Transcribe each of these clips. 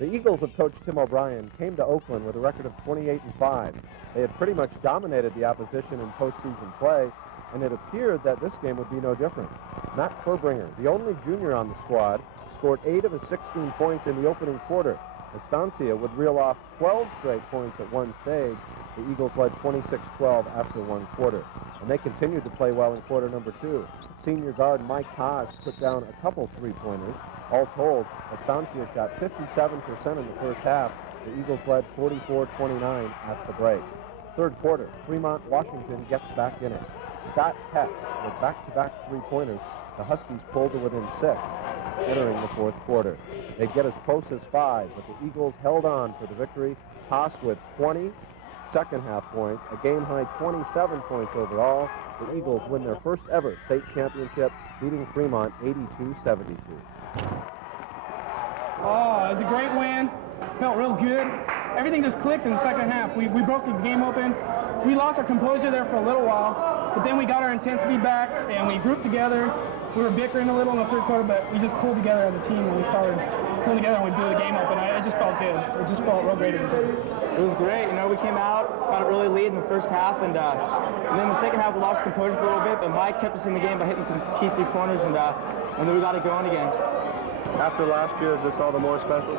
The Eagles of Coach Tim O'Brien came to Oakland with a record of 28-5. They had pretty much dominated the opposition in postseason play, and it appeared that this game would be no different. Matt Furbringer, the only junior on the squad, scored 8 of his 16 points in the opening quarter. Estancia would reel off 12 straight points at one stage. The Eagles led 26-12 after one quarter, and they continued to play well in quarter number 2. Senior guard Mike Haas put down a couple three-pointers. All told, Estancia shot 57% in the first half. The Eagles led 44-29 at the break. Third quarter, Fremont, Washington gets back in it. Scott Hess with back-to-back three-pointers. The Huskies pulled to within 6 entering the fourth quarter. They'd get as close as 5, but the Eagles held on for the victory. Haas with 20 second-half points, a game-high 27 points overall. The Eagles win their first ever state championship, beating Fremont 82-72. Oh, it was a great win. Felt real good. Everything just clicked in the second half. We broke the game open. We lost our composure there for a little while, but then we got our intensity back and we grouped together. We were bickering a little in the third quarter, but we just pulled together as a team when we started pulling together and we blew the game open. It just felt good. It just felt real great as a team. It was great. You know, we came out, got an early lead in the first half, and then the second half we lost composure for a little bit, but Mike kept us in the game by hitting some key three-pointers, and then we got it going again. After last year, is this all the more special?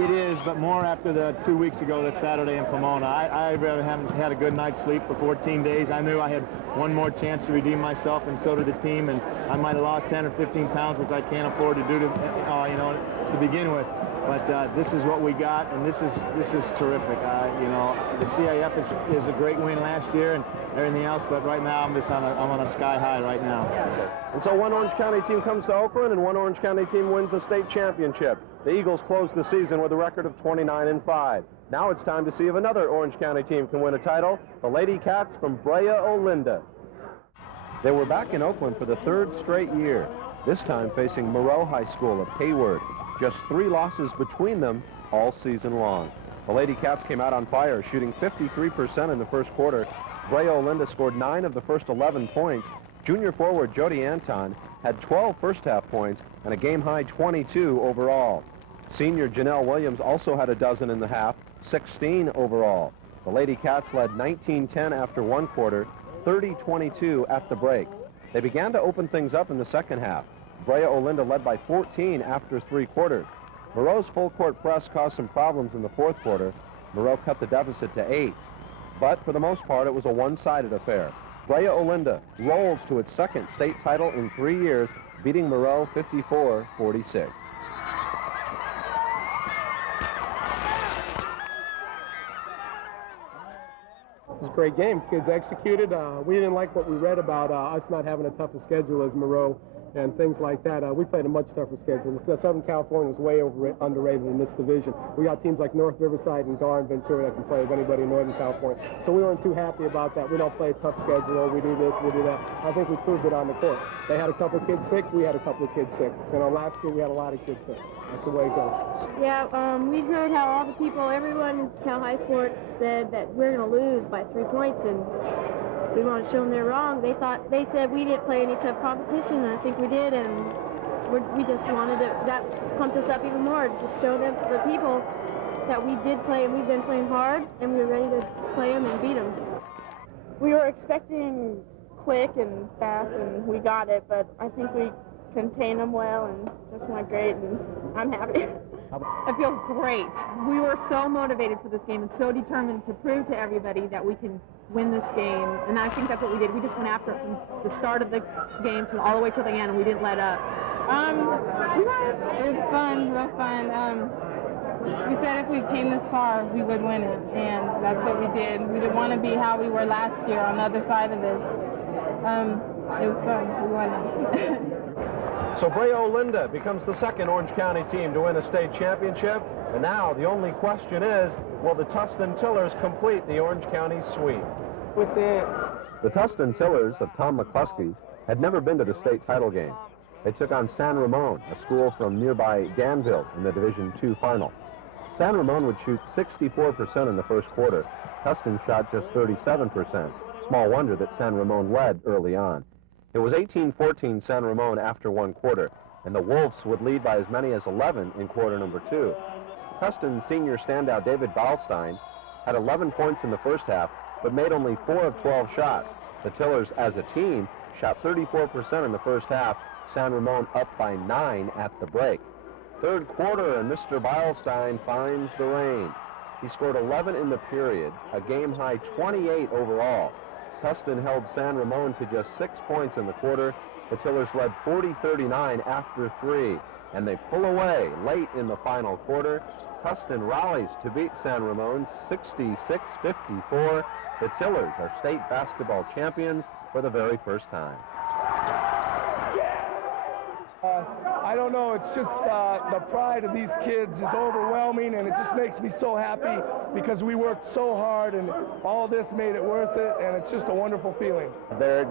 It is, but more after the 2 weeks ago this Saturday in Pomona. I really haven't had a good night's sleep for 14 days. I knew I had one more chance to redeem myself, and so did the team, and I might have lost 10 or 15 pounds, which I can't afford to do to begin with. But this is what we got, and this is terrific. The CIF is a great win last year and everything else, but right now I'm on a sky high right now. And so one Orange County team comes to Oakland, and one Orange County team wins the state championship. The Eagles close the season with a record of 29-5. Now it's time to see if another Orange County team can win a title. The Lady Cats from Brea, Olinda. They were back in Oakland for the third straight year, this time facing Moreau High School of Hayward. Just 3 losses between them all season long. The Lady Cats came out on fire, shooting 53% in the first quarter. Brea Olinda scored 9 of the first 11 points. Junior forward Jody Anton had 12 first-half points and a game-high 22 overall. Senior Janelle Williams also had a dozen in the half, 16 overall. The Lady Cats led 19-10 after one quarter, 30-22 at the break. They began to open things up in the second half. Brea Olinda led by 14 after 3 quarters. Moreau's full-court press caused some problems in the fourth quarter. Moreau cut the deficit to 8. But for the most part, it was a one-sided affair. Brea Olinda rolls to its second state title in 3 years, beating Moreau 54-46. It was a great game. Kids executed. We didn't like what we read about us not having a tougher schedule as Moreau and things like that. We played a much tougher schedule. Southern California is way underrated in this division. We got teams like North Riverside and Gar and Ventura that can play with anybody in Northern California. So we weren't too happy about that. We don't play a tough schedule. We do this, we do that. I think we proved it on the court. They had a couple of kids sick. We had a couple of kids sick. Last year we had a lot of kids sick. That's the way it goes. Yeah, we heard how all the people, everyone in Cal High Sports said that we're going to lose by 3 points, and we want to show them they're wrong. They said we didn't play any tough competition, and I think we did, and we just wanted to, that pumped us up even more, to show them, the people, that we did play, and we've been playing hard, and we were ready to play them and beat them. We were expecting quick and fast, and we got it, but I think we contained them well and just went great, and I'm happy. It feels great. We were so motivated for this game and so determined to prove to everybody that we can win this game, and I think that's what we did. We just went after it from the start of the game to all the way to the end, and we didn't let up. It was fun, real fun. We said if we came this far, we would win it, and that's what we did. We didn't want to be how we were last year on the other side of this. It was fun. We won it. So Brea Olinda becomes the second Orange County team to win a state championship. And now the only question is, will the Tustin Tillers complete the Orange County sweep? The Tustin Tillers of Tom McCluskey had never been to the state title game. They took on San Ramon, a school from nearby Danville, in the Division II final. San Ramon would shoot 64% in the first quarter. Tustin shot just 37%. Small wonder that San Ramon led early on. It was 18-14 San Ramon after one quarter, and the Wolves would lead by as many as 11 in quarter number 2. Tustin senior standout David Balstein had 11 points in the first half, but made only 4 of 12 shots. The Tillers, as a team, shot 34% in the first half. San Ramon up by 9 at the break. Third quarter, and Mr. Beilstein finds the range. He scored 11 in the period, a game-high 28 overall. Tustin held San Ramon to just 6 points in the quarter. The Tillers led 40-39 after 3, and they pull away late in the final quarter. Tustin rallies to beat San Ramon 66-54. The Tillers are state basketball champions for the very first time. I don't know, it's just the pride of these kids is overwhelming, and it just makes me so happy because we worked so hard and all this made it worth it, and it's just a wonderful feeling. They're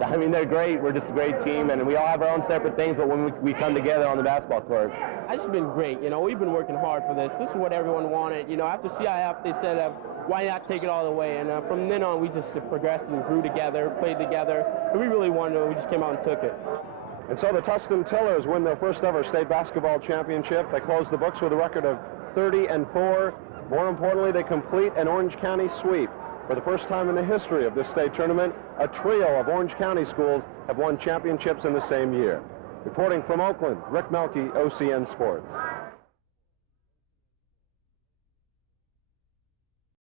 great. We're just a great team, and we all have our own separate things, but when we come together on the basketball court. It's just been great. You know, we've been working hard for this. This is what everyone wanted. You know, after CIF, they said, why not take it all the way? And from then on, we just progressed and grew together, played together. And we really wanted to. We just came out and took it. And so the Tustin Tillers win their first ever state basketball championship. They close the books with a record of 30-4. More importantly, they complete an Orange County sweep. For the first time in the history of this state tournament, a trio of Orange County schools have won championships in the same year. Reporting from Oakland, Rick Melke, OCN Sports.